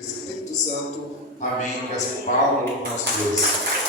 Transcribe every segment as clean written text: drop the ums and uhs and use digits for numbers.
Espírito Santo, amém. Peço Paulo nós dois.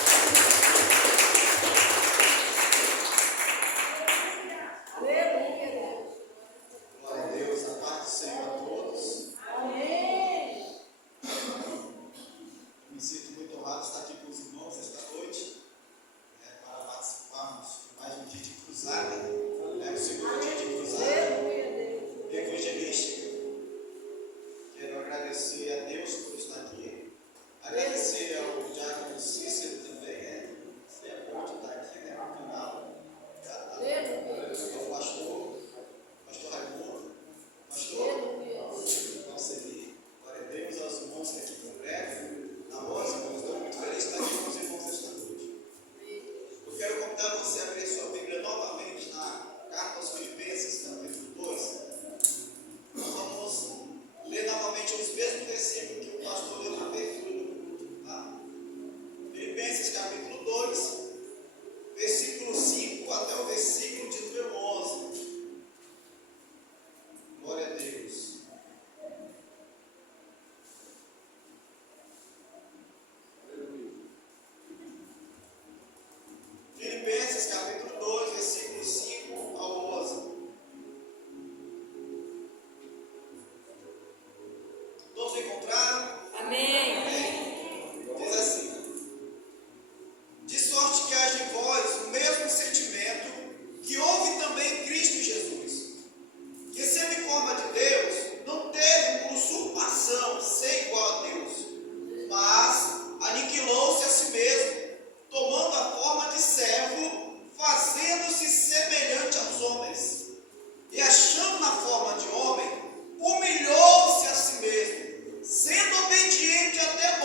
Humilhou-se a si mesmo, sendo obediente até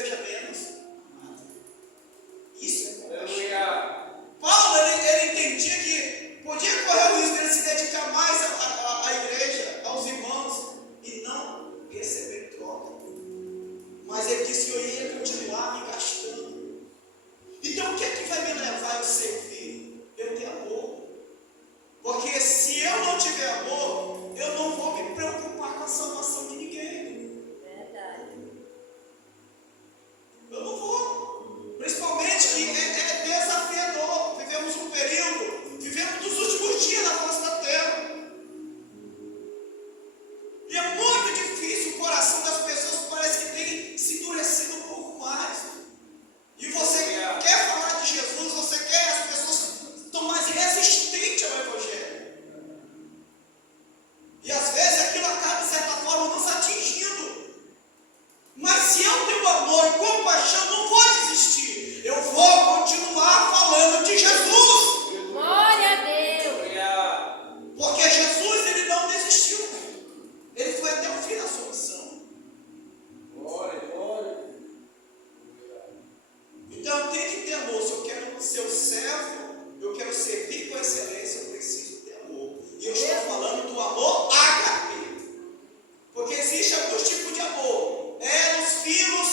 seja menos amado. Isso é compaixão. Aleluia. Paulo, ele entendia que podia correr o risco de ele se dedicar mais à igreja, aos irmãos, e não receber troca. Mas ele disse que eu ia continuar me gastando. Então o que é que vai me levar a eu servir? Eu ter amor. Porque se eu não tiver amor, eu não vou me preocupar com a salvação de ninguém. Verdade. Eu não vou. Principalmente que é desafiador. Vivemos um período, vivemos nos últimos dias na face da terra. E é muito difícil, o coração das pessoas parece que tem se endurecido um pouco mais. E você quer falar de Jesus, você quer, as pessoas estão mais resistentes ao Evangelho. E às vezes aquilo acaba, de certa forma, nos atingindo. Mas se eu tenho amor e compaixão, não vou desistir. Eu vou continuar falando de Jesus. Glória a Deus. Aleluia. Porque Jesus, ele não desistiu. Ele foi até o fim da sua missão. Glória, glória. Então eu tenho que ter amor. Se eu quero ser o servo, eu quero servir com excelência, eu preciso ter amor. E eu estou falando do amor ágape. Porque existe alguns tipos de amor. Eros, filos,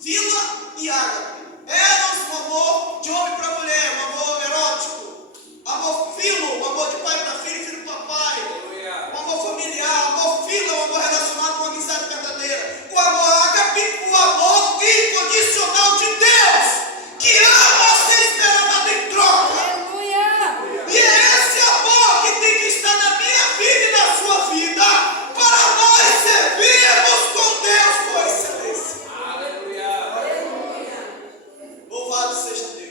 fila e ágape. Eros, um amor de homem para mulher, um amor erótico. Amor filo, um amor de pai para filho, filho para pai. Aleluia. O amor familiar, o amor fila, o amor relacionado com uma amizade verdadeira. O amor ágape, o amor incondicional de Deus, que ama sem esperar nada em troca. Aleluia. E é esse amor que tem que estar na minha vida e na sua vida, para nós servirmos com Deus com excelência. Aleluia. Louvado seja Deus.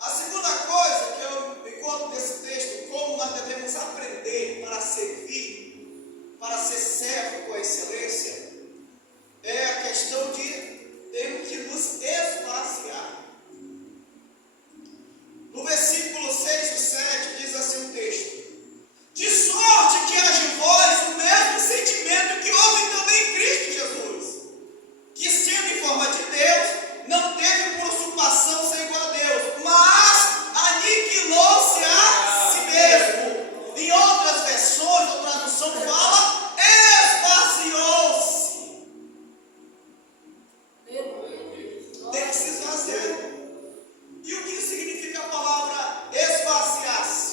A segunda coisa que eu encontro nesse texto, como nós devemos aprender para servir, para ser servo com excelência, é a questão de termos que nos esvaziar. No versículo 6 e 7 diz assim o texto: de sorte que haja em vós o mesmo sentimento que houve também em Cristo Jesus, que sendo em forma de Deus, não teve por usurpação ser igual a Deus, mas aniquilou-se a si mesmo. Em outras versões, ou tradução fala, esvaziou-se. Tem que se esvaziar. E o que significa a palavra esvaziar-se?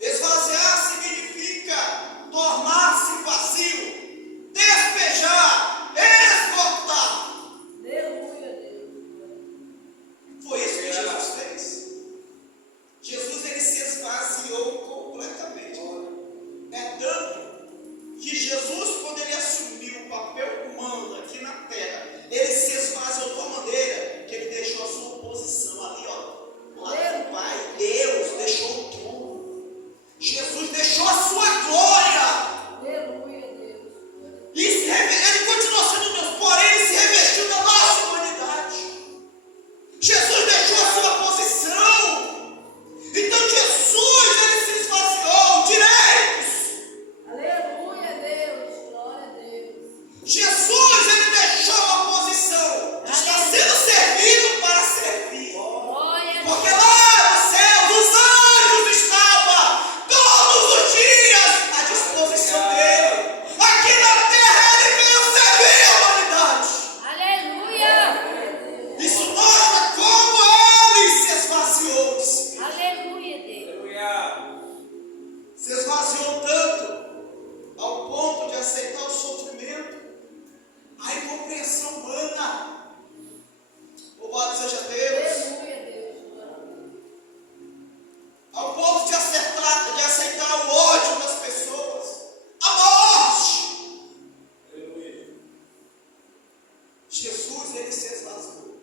Esvaziar significa tornar-se vazio, despejar, esgotar. Foi isso que Jesus fez. Jesus, ele se esvaziou completamente. É tanto que Jesus, quando ele assumiu o papel humano aqui na terra, ele se esvaziou de uma maneira que ele deixou a sua posição ali, ó, lá do Pai. Deus deixou tudo. Jesus deixou a sua glória. E ele continuou sendo Deus, porém ele se revestiu da nossa humanidade. Jesus deixou a sua posição. Então Jesus, ele se esvaziou, direitos. Jesus, ele deixou a posição. Está sendo servido para servir. Porque lá no céu, os anjos estavam todos os dias à disposição dele. Aqui na terra, ele veio servir a humanidade. Isso mostra como ele se esvaziou. Aleluia. Se esvaziou tanto ao ponto de aceitar o sofrimento, a incompreensão humana. Louvado seja Deus. Ao ponto de aceitar o ódio das pessoas, a morte. Aleluia. Jesus, ele se esvaziou.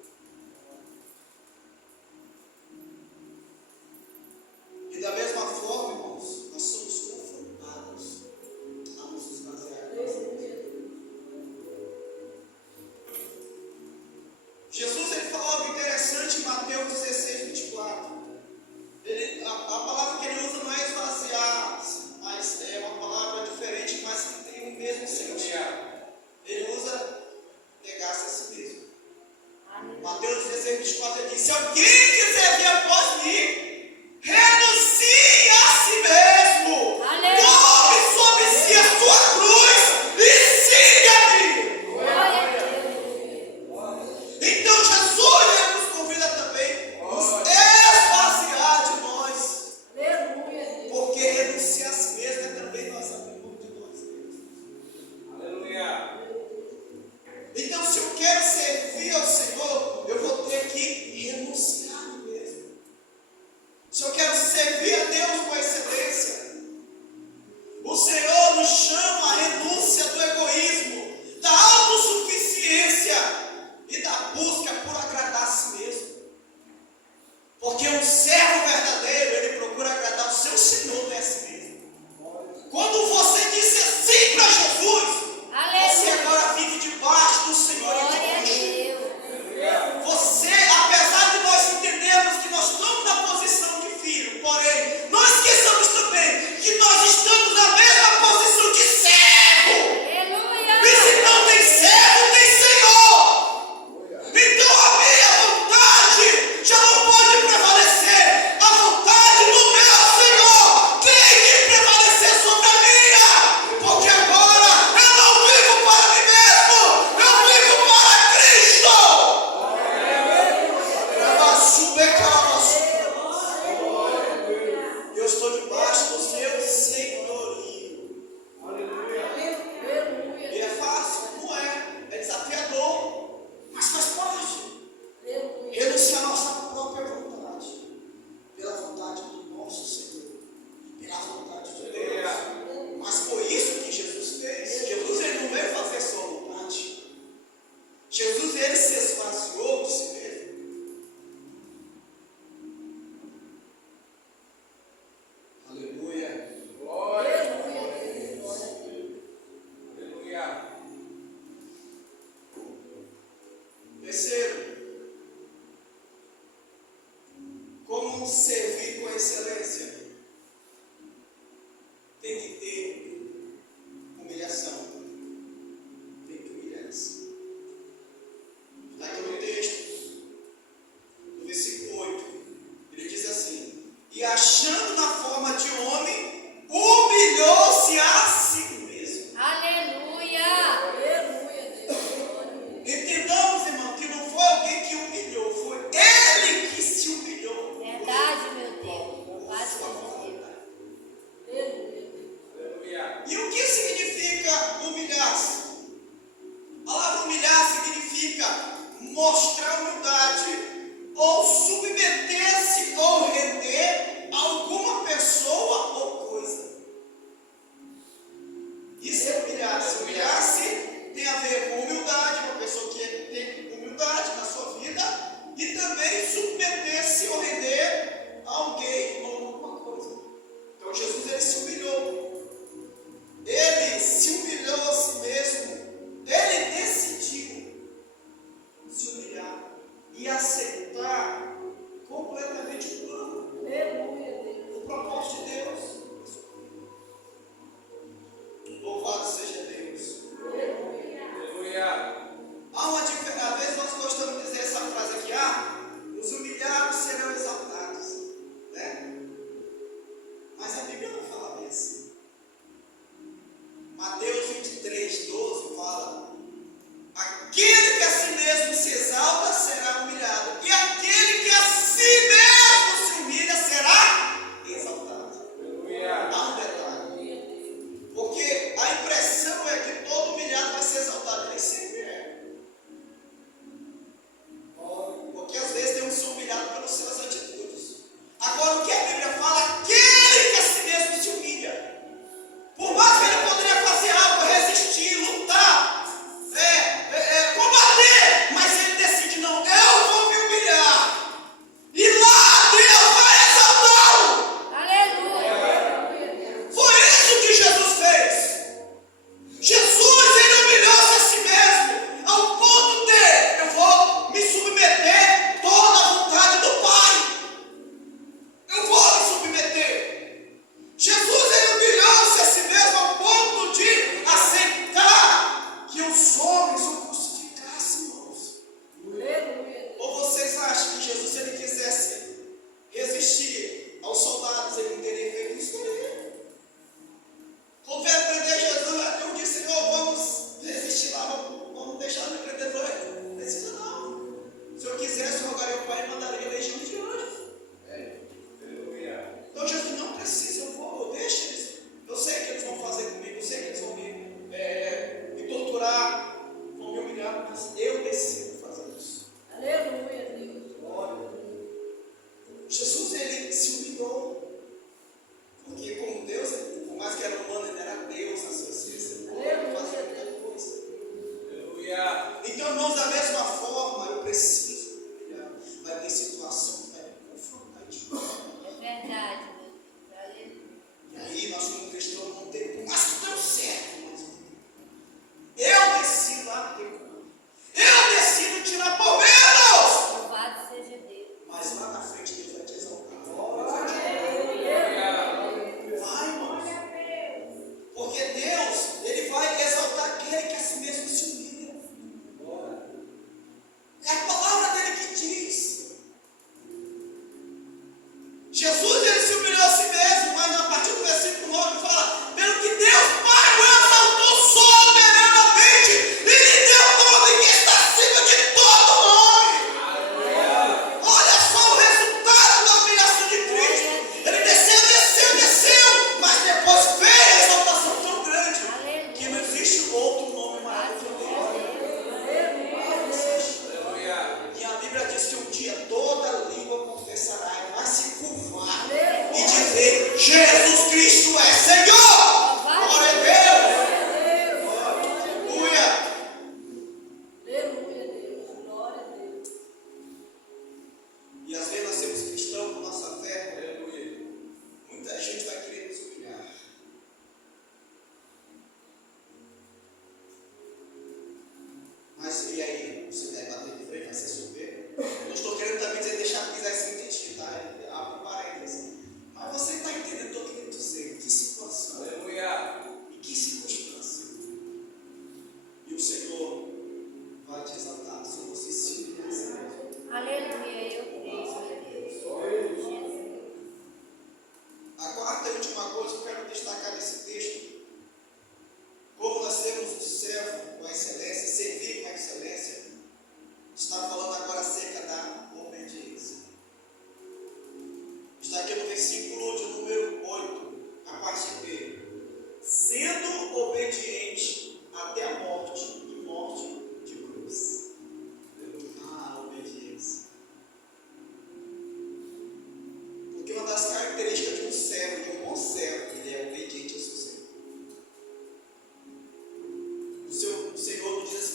E da mesma forma, irmãos, nós somos confrontados a nos esvaziar. Jesus, ele falou algo interessante em Mateus 16, 24. A palavra que ele usa não é esvaziar, mas é uma palavra diferente, mas que tem o mesmo sentido. Ele usa Mateus 16, 24, ele diz: se alguém quiser vir após mim, renuncie a si mesmo. Aleluia. Tome sobre si a sua cruz e siga-me. Glória a Deus. Então Jesus ele nos convida também a nos esvaziar de nós. Aleluia. Porque renunciar a si mesmo é também nós abrir mão de nós mesmos. Aleluia. Então, se eu quero servir ao Senhor, eu vou ter que renunciar a mim mesmo. Se eu quero servir a Deus com excelência, o Senhor nos chama à renúncia do egoísmo, da autossuficiência e da busca por agradar a si mesmo. Porque um servo verdadeiro, ele procura agradar o seu Senhor, não é a si mesmo. Quando você disse sim para Jesus, você agora vive debaixo do Senhor e de Glória a Cristo. Deus. Você, apesar de nós entendermos que nós estamos na posição de filho, porém, não esqueçamos também que nós estamos na mesma posição de servo. Aleluia. E se não tem servo, tem Senhor. Então a minha vontade já não pode prevalecer. A vontade do meu Senhor tem que prevalecer sobre a minha. Porque agora eu não vivo para mim mesmo, eu vivo para Cristo. Eu estou debaixo do seu senhorio. E é fácil? Não é. É desafiador, mas faz parte. Renunciar a nossa própria vontade pela vontade do nosso Senhor, pela vontade de Deus. Mas foi isso que Jesus fez. Jesus ele não veio fazer a sua vontade. Jesus ele se esvaziou de si mesmo. Aleluia. Glória. Aleluia. Terceiro, como servir com excelência? Tem que ter humilhação. Tem que humilhar-se. Está aqui no texto, no versículo 8, ele diz assim: e achando na forma de homem, humilhou-se a si mesmo. Aleluia. Entendamos, irmão, que não foi alguém que humilhou, foi ele que se humilhou. Verdade, meu Deus. Louvado Sua seja vontade. Aleluia. E o que significa humilhar-se? A palavra humilhar significa mostrar humildade, ou submeter-se ou render a alguma pessoa ou coisa. Isso é humilhar-se. Humilhar-se tem a ver com humildade, uma pessoa que tem humildade na sua vida, e também submeter-se ou render a alguém ou alguma coisa. Então Jesus ele se humilhou. Ele se humilhou a si mesmo. Ele decidiu se humilhar e aceitar completamente o plano.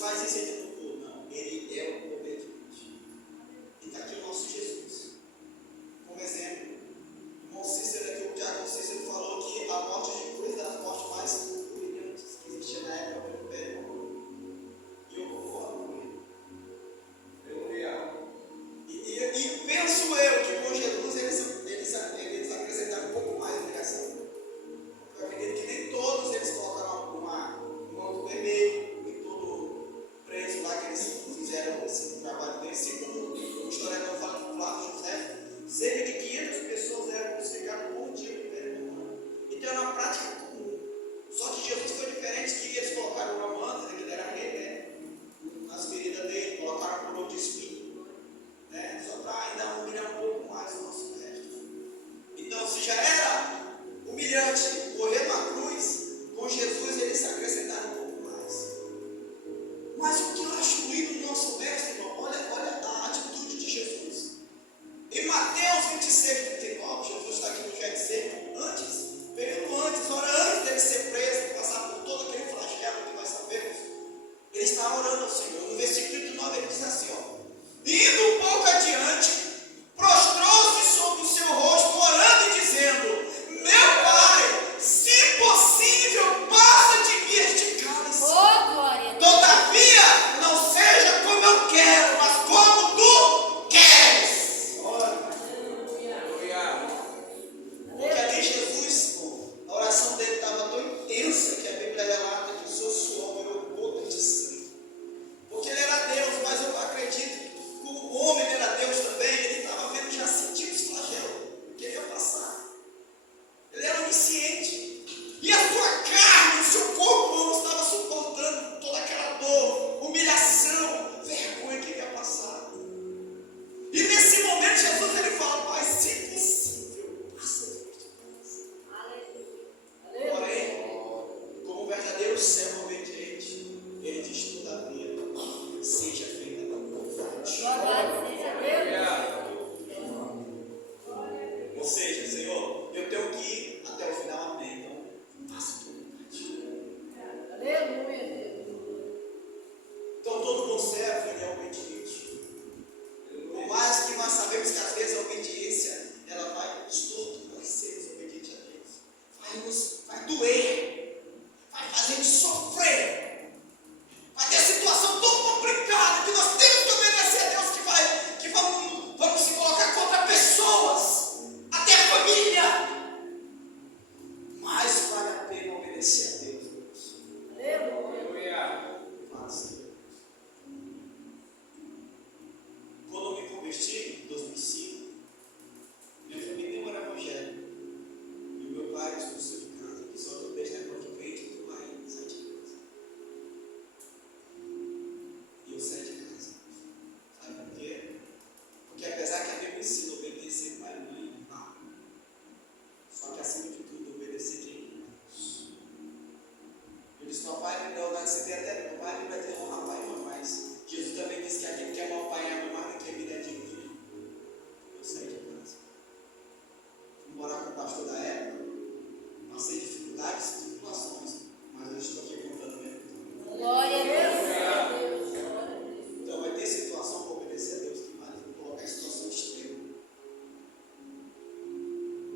faz isso, ele não for. Não, ele é o poder de Deus. E está aqui o nosso Jesus. Como exemplo, o irmão Cícero aqui, o Diácono Cícero falou que a morte de cruz era a morte mais humilhante que existia na época do Império Romano. E eu concordo com ele. Aleluia. E penso eu que com Jesus eles acrescentaram um pouco mais de ligação. Eu acredito que nem todos eles colocaram um manto vermelho, nem todo preso lá que eles fizeram esse trabalho deles. Segundo o historiador Flávio José, cerca de 500 pessoas eram crucificadas por dia no Império Romano. Então era uma prática comum. Só que Jesus foi diferente, que eles colocaram uma manta, que ele era rei, né? Nas feridas dele, colocaram um coroa de espinho, né? Só para ainda humilhar um pouco mais o nosso resto. Então, se já era humilhante morrer na cruz, com Jesus eles acrescentaram um pouco mais. Mas o que eu acho lindo no nosso mestre, irmão, olha a atitude de Jesus. Em Mateus 26, 39, Jesus está aqui no Getsemane, período antes, hora antes dele ser preso, passar por todo aquele flagelo que nós sabemos, ele está orando ao Senhor. No versículo 39 ele diz assim, ó: indo um pouco adiante, prostrou-se sobre o seu rosto, orando e dizendo: meu Pai, se possível, passa de mim este cálice. Oh, glória a Deus. Todavia, não seja como eu quero, mas como tu queres. Olha. Aleluia. Porque ali Jesus, a oração dele estava tão intensa que a Bíblia relata que o seu suor virou gota de sangue. Porque ele era Deus, mas eu acredito que o homem era Deus também, ele estava vendo, já sentiu os flagelos que ele ia passar. Ele era onisciente. E a sua carne, o seu corpo não estava suportando toda aquela dor, humilhação, vergonha que ele ia passar. E nesse momento Jesus ele fala: Pai, se possível, passa de mim. Porém, como um verdadeiro servo obediente, ele diz: todavia, seja feita a tua vontade. Louvado seja Deus. Ou seja, Senhor, eu tenho que ir até o final, amém. Então, faça a tua vontade. Aleluia, Deus. Então, todo bom servo, ele é obediente. Por mais que nós sabemos que às vezes a obediência, ela vai nos torturar sermos obedientes a Deus. Vai doer. Vai fazer nos sofrer. Vai ter situação tão complicada que nós temos que obedecer a Deus, que vamos se colocar contra pessoas, até a família. Mas vale a pena obedecer a Deus. Aleluia. Faça. Quando eu me converti, em 2005, minha família nem morava no Evangelho. E o meu pai me expulsou de casa. Só que eu deixei a porta frente e tu vai sair de casa. E eu saí de casa. Sabe por quê? Porque apesar que a Bíblia ensina a obedecer pai e mãe, não. Só que acima de tudo, obedecer quem? Deus. Eu disse: papai me deu, você tem até papai me vai ter honra pai e mãe, mas Jesus também disse que aquele que ama o pai e a mãe mais do que a vida é digno de mim. Eu saí de casa. Fui morar com o pastor da época, passei dificuldades e tribulações, mas eu estou aqui contando mesmo. Glória a Deus. Então vai ter situação para obedecer a Deus que vai colocar em situação extrema.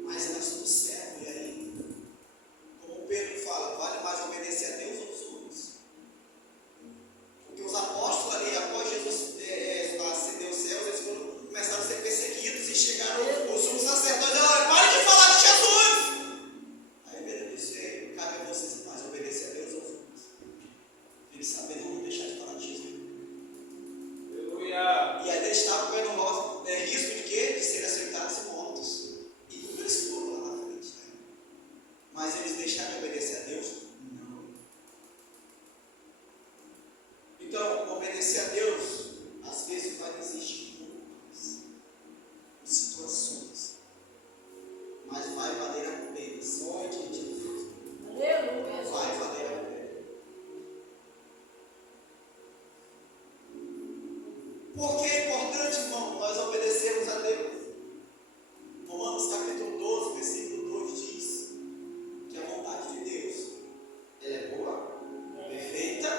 Mas nós somos servos, e aí? Como o Pedro fala, vale mais obedecer a Deus ou os homens? Porque os apóstolos ali, após Jesus ascender os céus, eles começaram a ser perseguidos e chegaram os sumos sacerdotes. Olha, pare de falar de Jesus! Aí Pedro disse: ei, cabe a vocês mais obedecer a Deus ou os homens? Eles saberam não deixar de falar de Jesus. Aleluia. E aí eles estavam correndo risco de quê? De serem aceitados e mortos. E nunca eles foram lá na frente. Né? Mas eles deixaram de obedecer a Deus? Não. Então, obedecer a Deus, às vezes vai existir problemas, situações. Mas vai valer a pena. Só a gente Deus. Aleluia. Vai valer a pena. Por que é importante, irmão, nós obedecermos a Deus? Romanos capítulo 12, versículo 2 diz que a vontade de Deus, ela é boa, perfeita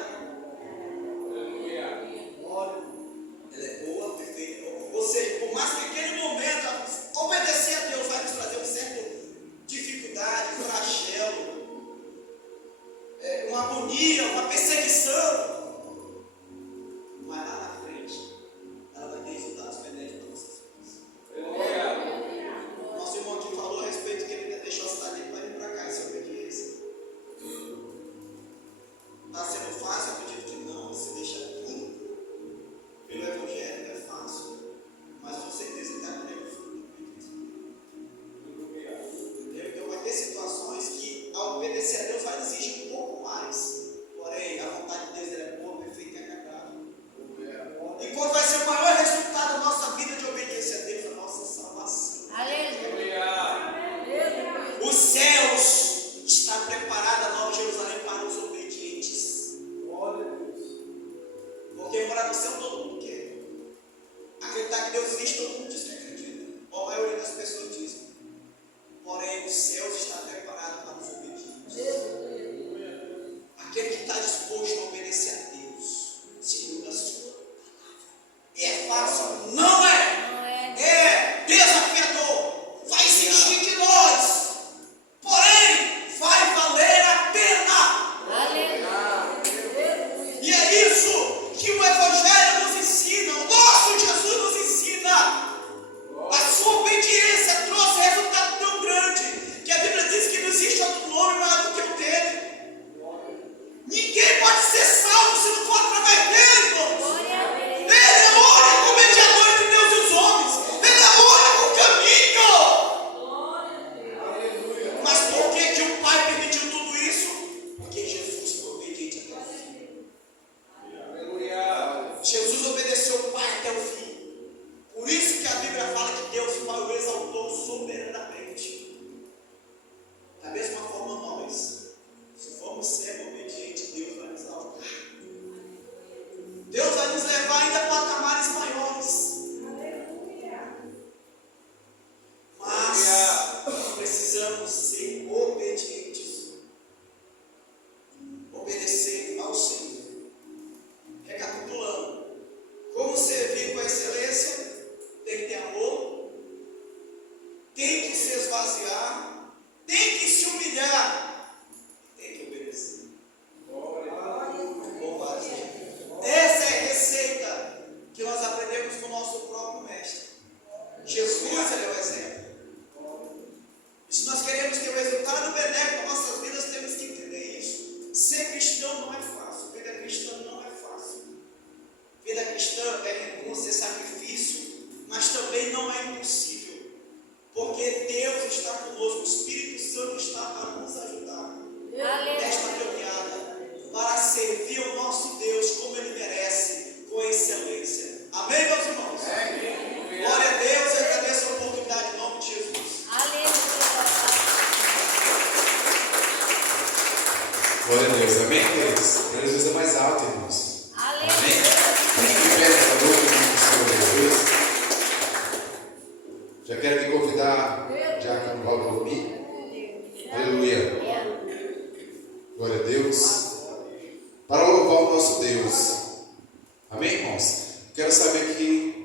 acreditar no céu todo mundo quer. Acreditar que Deus existe, todo mundo diz que acredita. Ou a maioria das pessoas diz. Porém, os céus está preparado para os obedientes. Aquele que está disposto a obedecer a Deus, segundo a sua palavra. E é fácil? Não é! Não é. É desafiador. Vai exigir de nós. Porém, vai valer a pena. Aleluia. E é isso que o Evangelho nos ensina. O nosso Jesus nos ensina. A sua obediência trouxe resultado tão grande que a Bíblia diz que não existe outro nome maior do que o dele. Ninguém pode ser salvo se não for através dele, irmãos. Glória a Deus. Ele é o único mediador entre Deus e os homens. Ele é o único caminho. Glória a Deus. Mas por que que o Pai permitiu tudo isso? Porque Jesus foi obediente até o fim. Aleluia. Jesus obedeceu o Pai até o fim. Por isso que a Bíblia fala que Deus o exaltou soberanamente. Da mesma forma nós, se formos ser obedientes, Deus vai nos exaltar. Deus vai nos levar ainda a patamares maiores. Mas precisamos ser obedientes. Obedecer ao Senhor. Recapitulando. Como servir com excelência? Tem que ter amor. Tem que se esvaziar. Tem que se humilhar. Tem que obedecer. Louvado seja Deus. Essa é a receita que nós aprendemos com o nosso próprio mestre. Jesus, ele é o exemplo. E se nós queremos ter um resultado benéfico nas nossas vidas, temos que entender isso. Ser cristão não é fácil. Vida cristã não é fácil. Vida cristã é renúncia, é sacrifício, mas também não é impossível. Porque Deus está conosco, o Espírito Santo está para nos ajudar nesta caminhada, para servir ao nosso Deus como Ele merece, com excelência. Amém, meus irmãos? Glória a Deus, eu agradeço a oportunidade em nome de Jesus. Glória a Deus. Amém, queridos? Jesus é mais alto, irmãos. Amém? Fique de pé nessa noite, em nome do Senhor Jesus. Já quero me convidar, já que não vai dormir. Aleluia. Glória a Deus. Para louvar o nosso Deus. Amém, irmãos? Quero saber que